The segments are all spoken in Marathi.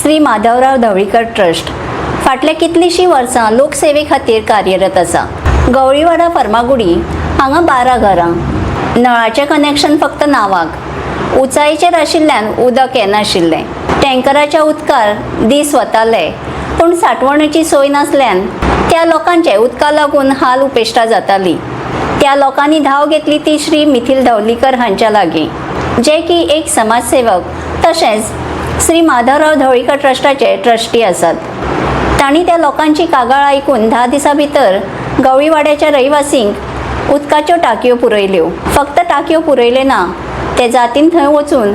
श्री माधवराव ढवळीकर ट्रस्ट फाटल्या कितलीशीं वर्सां लोकसेवे खातीर कार्यरत आसा। गवळीवाडा फर्मागुडी हांगा 12 घरां, नळाचें कनेक्शन फक्त नांवाक, उंचायेचेर आशिल्ल्यान उदक येनाशिल्लें, टँकराच्या उदकार दीस वताले पूण साठवणेची सोय नासल्यान त्या लोकांचे उदका लागून हाल उपेश्टा जाताली। त्या लोकांनी धाव घेतली ती श्री मिथिल ढवळीकर हांच्या लागीं, जे की एक समाजसेवक तशेंच श्री माधवराव ढवळीकर ट्रस्टाचे ट्रस्टी आसात। तांणी त्या लोकांची कागाळ आयकून 10 दिसां भितर गवळीवाड्याच्या रहिवासींक उदकाच्यो टाकयो पुरयल्यो। फक्त टाकयो पुरयले ना, ते जातीन थंय वचून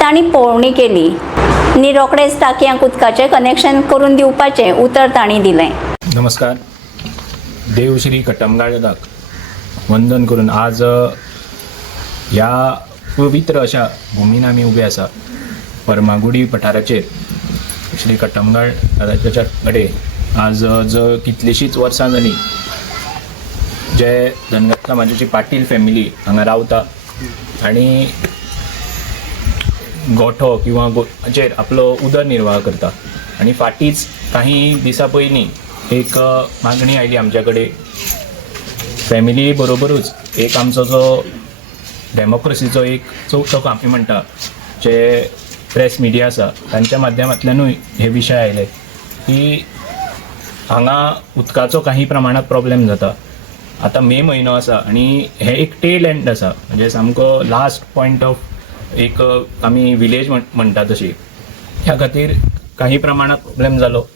तांणी पळोवणी केली आनी रोखडेच टाकयांक उदकाचें कनेक्शन करून दिवपाचें उतर तांणी दिलें। नमस्कार। देवश्री कटमगाळदाक वंदन करून आज ह्या पवित्र अशा भुमीन आमी उबे आसा। फर्मागुडी पठाराचेर श्री कटमगाळ दादाच्या कडेन आज कितलीशींच वर्सां जालीं जे धनगर समाजाची पाटील फॅमिली हांगा रावता आनी गोठो किंवा हाचेर आपलो उदरनिर्वाह करता। आनी फाटींच काही दिसां पयलीं एक मागणी आयली आमच्या कडेन फॅमिली बरोबरूच एक आमचो जो डेमोक्रेसीचो एक चवथो आमी म्हणटा जे प्रेस मिडिया आसा तांच्या माध्यमांतल्यानूय हे विशय आयले की हांगा उदकाचो काही प्रमाणात प्रॉब्लेम जाता। आतां मे म्हयनो आसा आनी हे एक टेल एंड आसा, म्हणजे सामको लास्ट पॉयंट ऑफ एक आमी विलेज म्हणटा तशी। ह्या खातीर काही प्रमाणात प्रॉब्लेम जालो।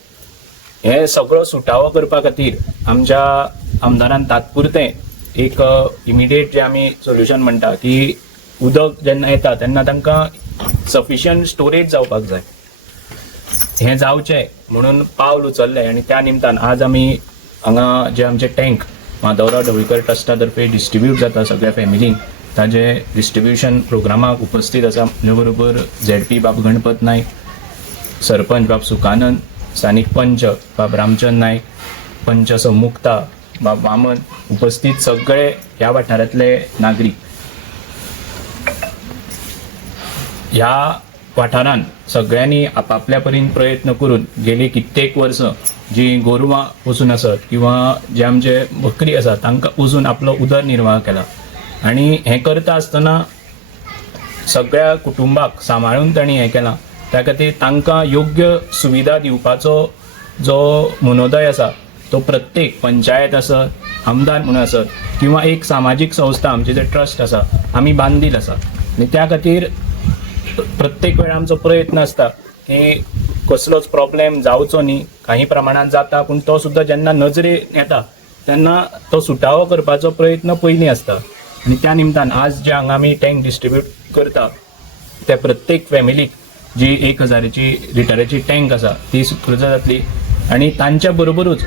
हे सगळो सुटावो करपा खातीर आमच्या आमदारान तात्पुरतें एक इमिडिएट जे आमी सोल्युशन म्हणटा की उदक जेन्ना येता तेन्ना तांकां सफिशियंट स्टोरेज जावपाक जाय, हें जावचें म्हणून पावल उचल्लें। आनी त्या निमतान आज आमी हांगा जे आमचे टँक माधवराव ढवळीकर ट्रस्टा तर्फे डिस्ट्रिब्यूट जाता सगळ्या फॅमिलींक, ताजे डिस्ट्रिब्युशन प्रोग्रामाक उपस्थित आसा म्हजे बरोबर ZP बाब गणपत नायक, सरपंच बाब सुखानंद, स्थानीक पंच बाब रामचंद नायक, पंच मुक्ता बाब वामन, उपस्थित सगळे ह्या वाठारांतले नागरीक। ह्या वाठारांत सगळ्यांनी आपापल्या परीन प्रयत्न करून गेली कित्येक वर्सां जी गोरवां पोसून आसत किंवा जे आमचे बकरी आसा तांकां पोसून आपलो उदरनिर्वाह केला। आनी हें करता आसतना सगळ्या कुटुंबाक सांबाळून तांणी हें केलां। त्या खातीर तांकां योग्य सुविधा दिवपाचो जो मनोदय आसा तो प्रत्येक पंचायत आसत, आमदार म्हणून आसत किंवा एक सामाजीक संस्था आमचे जे ट्रस्ट आसा आमी बांदील आसा। आनी त्या खातीर प्रत्येक वेळा आमचो प्रयत्न आसता की कसलोच प्रॉब्लेम जावचो न्ही, काही प्रमाणात जाता पूण तो सुद्दां जेन्ना नजरेन येता तेन्ना तो सुटावो करपाचो प्रयत्न पयलीं आसता। आनी त्या निमतान आज जे हांगा आमी टँक डिस्ट्रिब्यूट करता त्या प्रत्येक फॅमिलीक जी 1000 लिटराची टँक आसा ती सुद्दां जातली। आनी तांच्या बरोबरूच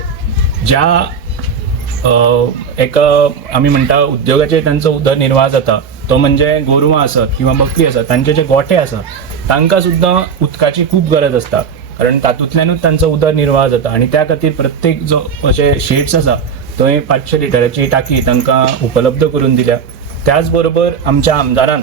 ज्या एक आमी म्हणटा उद्योगाचेर तांचो उदरनिर्वाह जाता तो म्हणजे गोरवां आसत किंवा बकरी आसत, तांचे जे गोठे आसा तांकां सुद्दां उदकाची खूब गरज आसता, कारण तातूंतल्यानूच तांचो उदरनिर्वाह जाता। आनी त्या खातीर प्रत्येक जो अशे शेड्स आसा थंय 500 लिटराची टाकी तांकां उपलब्ध करून दिल्या। त्याच बरोबर आमच्या आमदारान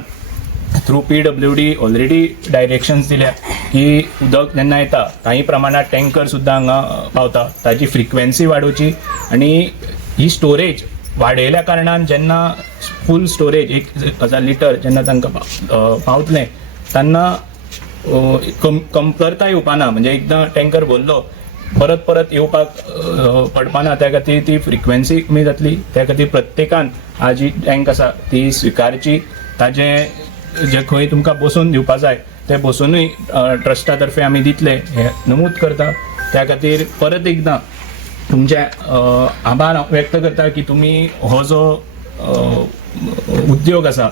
थ्रू PWD ऑलरेडी डायरेक्शन्स दिल्या की उदक जेन्ना येता काही प्रमाणात टँकर सुद्दां हांगा पावता, ताची फ्रिक्वेन्सी वाडोवची आनी ही स्टोरेज वाडयल्या कारणान जेन्ना फूल स्टोरेज 1000 लिटर जेन्ना तांकां पावतलें तेन्ना कमतरता येवपाना, म्हणजे एकदां टँकर भरलो परत परत येवपाक पडपाना। त्या खातीर ती फ्रिक्वेन्सी कमी जातली। त्या खातीर प्रत्येकान आज जी टँक आसा ती स्विकारची। ताजें जे खंय तुमकां बसून दिवपा जाय ते बसूनय ट्रस्टा तर्फे आमी दितले हें नमूद करता। त्या खातीर परत एकदां तुमचे आभार व्यक्त करता की तुमी हो जो उद्योग आसा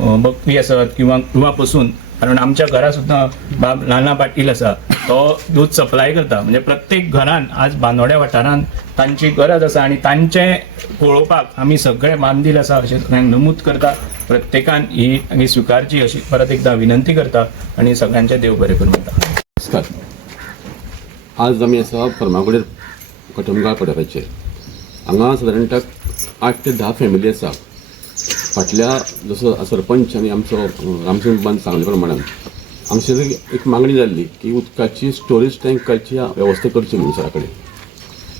बकरी आसत किंवा पसून, कारण आमच्या घरा सुद्दां बाब नाना पाटील आसा तो दूध सप्लाय करता, म्हणजे प्रत्येक घरान आज बांदोड्या वाठारांत तांची गरज आसा आनी तांचें पळोवपाक आमी सगळे बांदील आसा अशें सगळ्यांक नमूद करता। प्रत्येकान ही स्विकारची अशी परत एकदा विनंती करता आनी सगळ्यांचे देव बरें करूं म्हणटा। नमस्कार। आज आमी आसा फर्मागुडी कटमगाळ पठाराचेर। हांगा सादारणता 8 ते 10 फॅमिली आसा। फाटल्या जसो सरपंच आनी आमचो रामचंद्र बान सांगले प्रमाणे आमचे एक मागणी जाल्ली की उदकाची स्टोरेज टँकाची वेवस्था करची म्हणून सरा कडेन.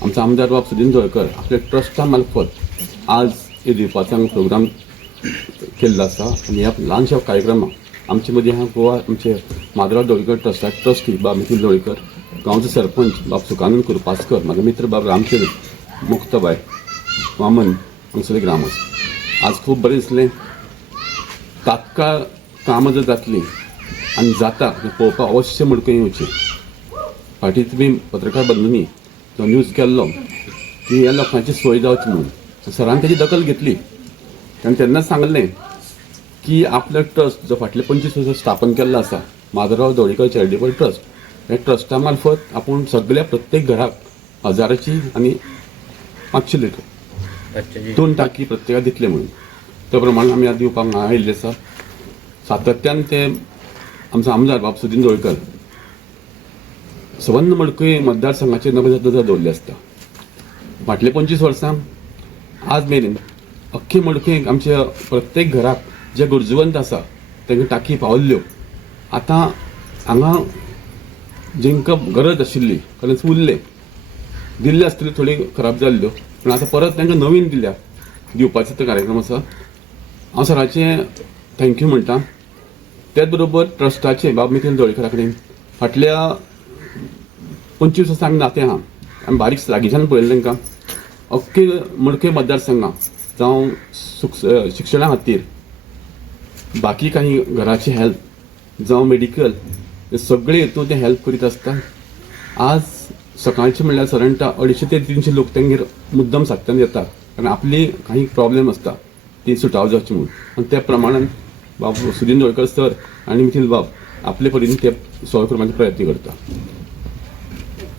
आमचो आमदार बाब सुदीन जवळकर आपल्या ट्रस्टा मार्फत आज हे दिवपाचो प्रोग्राम केल्लो आसा. आनी ह्या ल्हानशा कार्यक्रमाक आमचे मदीं हा गोवा आमचे माधवराव दवळीकर ट्रस्टाचे ट्रस्टी बाब निखील दवळीकर, गांवचो सरपंच बाब सुकानंद कुरपासकर, म्हाका मित्र बाब रामचंद्र मुक्ताबाय वामन हांगसरले ग्रामस्थ. आज खूब बरें दिसलें. तात्काळ कामां जर जातलीं आनी जाता पळोवपाक अवश्य मडकय येवचें. फाटीं तुमी पत्रकार बंधूंनी तो न्यूज केल्लो की ह्या लोकांची सोय जावची म्हणून. सरान ताची दखल घेतली. ताणें तेन्नाच सांगलें की आपलो ट्रस्ट जो फाटले 25 वर्सां स्थापन केल्लो आसा माधवराव दवळीकर चॅरिटेबल ट्रस्ट, ह्या ट्रस्टा मार्फत आपूण सगळ्या प्रत्येक घराक 1000ची आनी 500 लिटर 2 टाकी प्रत्येकाक दितले म्हणून. त्या प्रमाणे आमी आज दिवपाक हांगा आयिल्ले आसा. सातत्यान ते आमचो आमदार बाब सुदीन दवळीकर संबंद मडकय मतदारसंघाचे नजर दवरले आसता. फाटले 25 वर्सां आज मेरेन अख्खे मडकयेक आमच्या प्रत्येक घराक जे गरजवंत आसा तांकां टाकी पावल्ल्यो. आतां हांगा जेंकां गरज आशिल्ली खरेंच उरले दिल्ले आसतल्यो थोडी खराब जाल्ल्यो, पूण आतां परत तांकां नवीन दिल्या दिवपाचो तो कार्यक्रम आसा. हांव सराचें थँक्यू म्हणटा. त्याच बरोबर ट्रस्टाचे बाब निखील दवळीकरा कडेन फाटल्या 25 वर्सां आमी नातें आहा. आमी बारीक लागींच्यान पळयलें तांकां. अख्खे मडकय मतदारसंघाक जावं शिक्षणा खातीर, बाकी काही घराची हेल्प जावं मेडिकल, हे सगळे हेतून ते हेल्प करीत आसता. आज सकाळचे म्हणल्यार सादारणता 250 ते 300 लोक तांगेर मुद्दम सागत्यान येता, कारण आपली काही प्रॉब्लेम आसता ती सुटाव जावची म्हणून. आनी त्या प्रमाणान बाब सुदीन दवळकर सर आनी निखील बाब आपले परीन ते सॉल्व करपाचो प्रयत्न करता.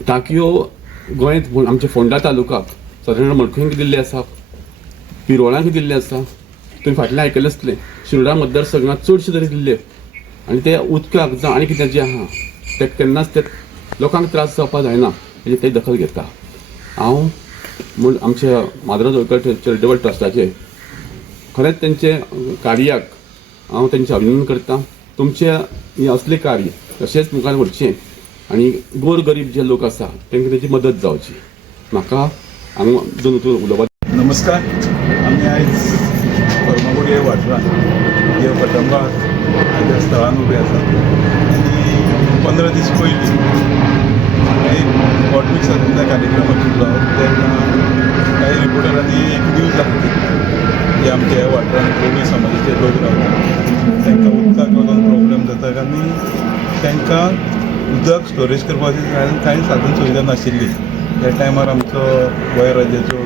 टाकयो गोंयांत आमच्या फोंडा तालुकाक सादारण मडकयेक दिल्ले आसा, पिरोळांक दिल्ले आसा. तुम्ही फाटलें आयकलें आसतलें शिरोडा मतदारसंघात चडशे तरी दिल्ले. आनी ते उदकाक जावं आनी कितें जें आहा ते केन्नाच ते लोकांक त्रास जावपाक जायना हेजी ते दखल घेता. हांव म्हण आमच्या माधवराव दवळीकर चॅरिटेबल ट्रस्टाचे खरेंच तेंचे कार्याक हांव तेंचें अभिनंदन करता. तुमचे हे असले कार्य तशेंच मुखार व्हरचें आनी गोर गरीब जे लोक आसा तांकां तेजी मदत जावची. म्हाका हांगा दोन उलोवपाक. नमस्कार. आम्ही आयज फर्मागुडी वाठारांत देव कदंबा हाच्या स्थळान उबे आसा. आनी 15 दीस पयलीं एक वॉटमिक्स त्या कार्यक्रमाक सुद्दां तेन्ना काही रिपोर्टरांनी एक न्यूज दाखयली की आमच्या ह्या वाठारांत गोवी समाजाचे लोक रावतात, तांकां उदकाक लागून प्रॉब्लेम जाता आनी तांकां उदक स्टोरेज करपाची कांय साधन सुविधा नाशिल्ली. त्या टायमार आमचो गोंय राज्याचो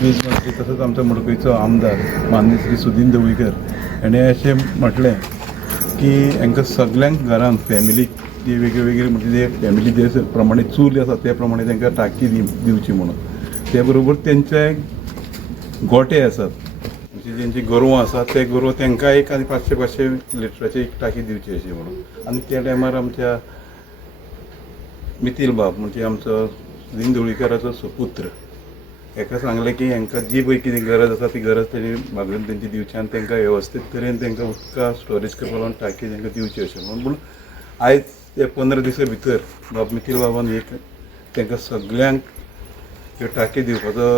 वीज मंत्री तसोच आमचो मडकयचो आमदार माननीय श्री सुदीन दवळीकर हाणें अशें म्हटलें की हांकां सगळ्यांक घरांत फॅमिलीक जी वेगळी म्हणजे फॅमिली जे प्रमाणे चूल आसा त्या प्रमाणे तांकां टाकी दिवची म्हणून. ते बरोबर तेंचे गोटे आसात म्हणजे जेंची गोरवां आसात ते गोरवां तांकां एक आनी 500 लिटराची एक टाकी दिवची अशी म्हणून. आनी त्या टायमार आमच्या मितील बाब म्हणजे आमचो सुदीन दवळीकराचो सुपुत्र हाका सांगलें की हांकां जी पळय कितें गरज आसा ती गरज तेणी मागून तेंची दिवची आनी तांकां वेवस्थीत तरेन तांकां उदका स्टोरेज करपा लागून टाकी तांकां दिवची अशें म्हणून. पूण आयज ते 15 दिसां भितर बाब मितील बाबान एक तांकां सगळ्यांक ह्यो टाकी दिवपाचो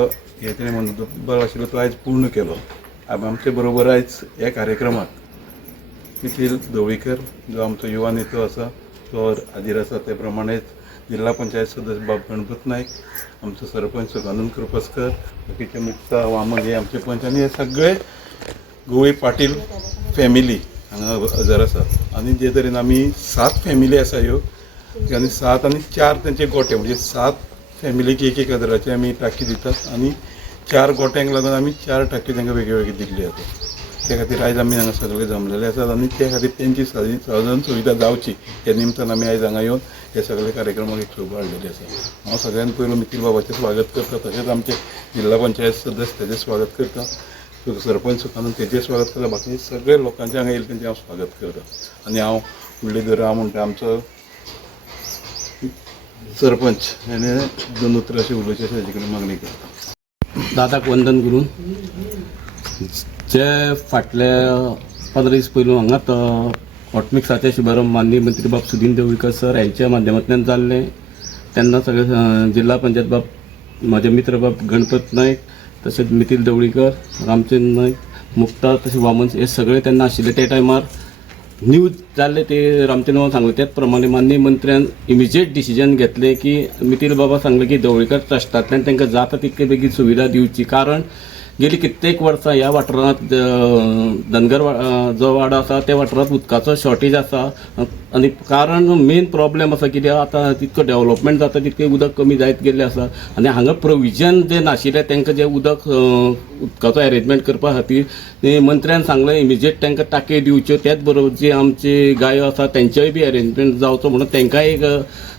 हे तेणें मनोबल आशिल्लो तो आयज पूर्ण केलो. आमचे बरोबर आयज ह्या कार्यक्रमाक मितील दवळीकर जो आमचो युवा नेतो आसा तो हाजीर आसा. ते प्रमाणेच जिल्हा पंचायत सदस्य बाब गणपत नायक, आमचो सरपंच सुकानंद कृपासकर, बाकीचे मुक्ता वामन हे आमचे पंच आनी हे सगळे गोवे पाटील फॅमिली हांगा हजर आसा. आनी जे तरेन आमी 7 फॅमिली आसा ह्यो आनी 7 आनी 4 तेंचे गोटे म्हणजे 7 फॅमिलीक एक हजाराची आमी टाकी दितात आनी 4 गोट्यांक लागून आमी 4 टाकी तांकां वेगळी दिल्ली आसा. त्या खातीर आयज आमी हांगा सगळे जमलेले आसात आनी त्या खातीर तेंची साधन सुविधा जावची हे निमतान आमी आयज हांगा येवन हे सगळे कार्यक्रमाक एक शोभा हाडलेली आसा. हांव सगळ्यांत पयलो मितील बाबाचें स्वागत करता. तशेंच आमचे जिल्हा पंचायत सदस्य तेजें स्वागत करता, सरपंच सुकानंद तेजें स्वागत करता, बाकी सगळे लोकांचे हांगा येयले तेंचें हांव स्वागत करता. आनी हांव मुरलीधर राव म्हणटा आमचो सरपंच हेणें 2 उतरां अशी उलोवची अशी हेजे कडेन मागणी करता. दादाक वंदन करून जे फाटले 15 दीस पयलू हांगात हॉटमिक्साचे शुभारंभ माननीय मंत्री बाब सुदीन देवळीकर सर यांच्या माध्यमांतल्यान जाल्ले. त्यांना सगळे जिल्हा पंचायत बाब माझे मित्र बाब गणपत नाईक, तसेच मिथिल देवळीकर, रामचंद्र नाईक, मुक्ता, तसे वामन हे सगळे त्यांना आशिल्ले. त्या टायमार न्यूज जाल्ले ते रामचंद्र बाबा सांगले त्याच प्रमाणे माननीय मंत्र्यान इमिजिएट डिसिजन घेतले की मिथिल बाबा सांगले की देवळीकर ट्रस्टांतल्यान तांकां जाता तितके बेगीन सुविधा दिवची. कारण गेली कित्येक वर्सां ह्या वाठारांत धनगर जो वाडो आसा त्या वाठारांत उदकाचो शॉर्टेज आसा. आनी कारण मेन प्रॉब्लेम आसा कित्याक आतां तितको डेवलपमेंट जाता तितकें उदक कमी जायत गेल्लें आसा. आनी हांगा प्रोविजन जे नाशिल्लें तांकां जे उदकाचो अरेंजमेंट करपा खातीर मंत्र्यान सांगलें इमिजिएट तांकां टांके दिवच्यो. त्याच बरोबर जे आमचे गायो आसा तेंचोय बी अरेंजमेंट जावचो म्हणून तांकांय एक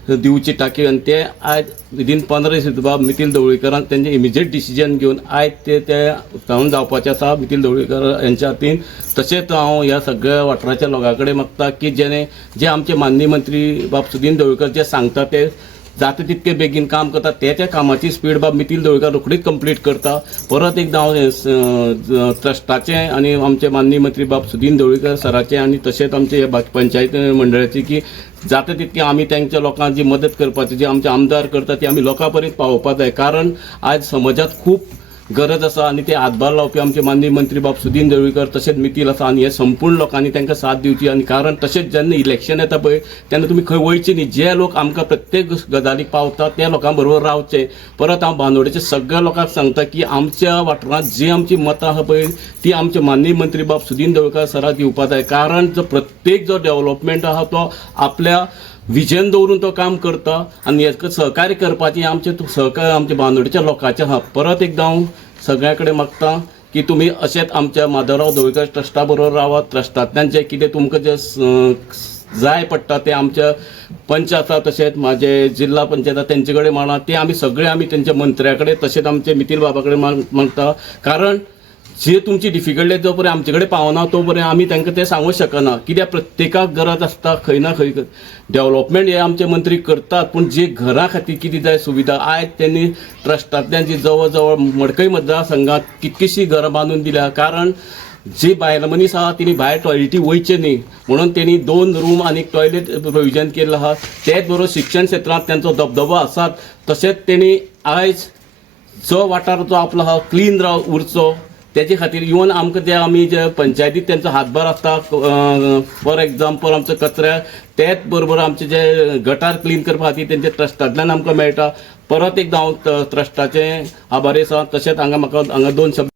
दिवची टांकी. आनी ते आयज विदीन 15 दीस बाब मिथिल देवळीकरान तेंचें इमिजिएट डिसिजन घेवन आयज ते उदकावून जावपाचें आसा मिथिल देवळीकर यांच्या हातीन. तशेंच हांव ह्या सगळ्या वाठाराच्या लोकां कडेन मागता की जे आमचे माननीय मंत्री बाब सुदीन देवळीकर जे सांगता ते जाता तितके बेगीन काम करता. त्या कामाची स्पीड बाब मिथिल देवळीकर रोखडीच कंप्लीट करता. परत एकदां हांव ट्रस्टाचें आनी आमचे माननीय मंत्री बाब सुदीन देवळीकर सराचें आनी तशेंच आमचे पंचायत मंडळाची की जाता तितके आमी तांच्या लोकांक जी मदत करपाची जी आमचे आमदार करता ती आमी लोकां पर्यंत पावोवपाक जाय. कारण आयज समाजात खूब गरज आसा आनी ते हातभार लावपी आमचे माननीय मंत्री बाब सुदीन देवळीकर तशेंच मिथिल आसा. आनी हे संपूर्ण लोकांनी तांकां साथ दिवची. आनी कारण तशेंच जेन्ना इलेक्शन येता पळय तेन्ना तुमी खंय वयचे न्ही. जे लोक आमकां प्रत्येक गजालीक पावतात त्या लोकां बरोबर रावचें. परत हांव बांदोडेच्या सगळ्या लोकांक सांगता की आमच्या वाठारांत जी आमची मतां आसा पळय ती आमचे माननीय मंत्री बाब सुदीन देवळीकर सराक दिवपाक जाय. कारण जो प्रत्येक जो डेव्हलपमेंट आसा तो आपल्या विजन दवरून तो काम करता. आनी हेका सहकार्य करपाची आमचे सहकार्य आमच्या बांदोडेच्या लोकांचें आसा. परत एकदां हांव सगळ्या कडेन मागता की तुमी अशेंच आमच्या माधवराव देवळीकर ट्रस्टा बरोबर रावात. ट्रस्टांतल्यान जे कितें तुमकां जे जाय पडटा ते आमच्या पंच आसा तशेंच माझे जिल्हा पंचायत तेंचे कडेन मागणा ते आमी सगळे आमी तेंच्या मंत्र्या कडेन तशेंच आमचे मिथिल बाबा कडेन मागता. कारण जे तुमची डिफिकल्टी जो पर्यंत आमचे कडेन पावना तो पर्यंत आमी तांकां ते सांगूंक शकना. कित्याक प्रत्येकाक गरज आसता खंय ना खंय. डेव्हलपमेंट हे आमचे मंत्री करतात पूण जे घरा खातीर कितें जाय सुविधा आयज त्यांनी ट्रस्टांतल्यान जी जवळ जवळ मडकय मतदारसंघात कितकीशी घरां बांदून दिल्या. कारण जी बायल मनीस आहा तिणी भायर टॉयलेटी वयचे न्ही म्हणून तेणी 2 रूम आनी टॉयलेट प्रोविजन केल्लो आहा. तेच बरोबर शिक्षण क्षेत्रांत त्यांचो दबदबो आसात. तशेंच तेणी आयज जो वाठार जो आपलो आहा क्लीन उरचो त्याचे खातीर इवन आमकां जे आमी जे पंचायतीत त्यांचो हातभार आसता. फॉर एग्जाम्पल आमचो कचऱ्या तेच बरोबर आमचे जे गटार क्लीन करपा खातीर तेंचे ट्रस्टांतल्यान आमकां मेळटा. परत एकदां हांव ट्रस्टाचे आभारी आसा. तशेंच म्हाका हांगा 2 शब्द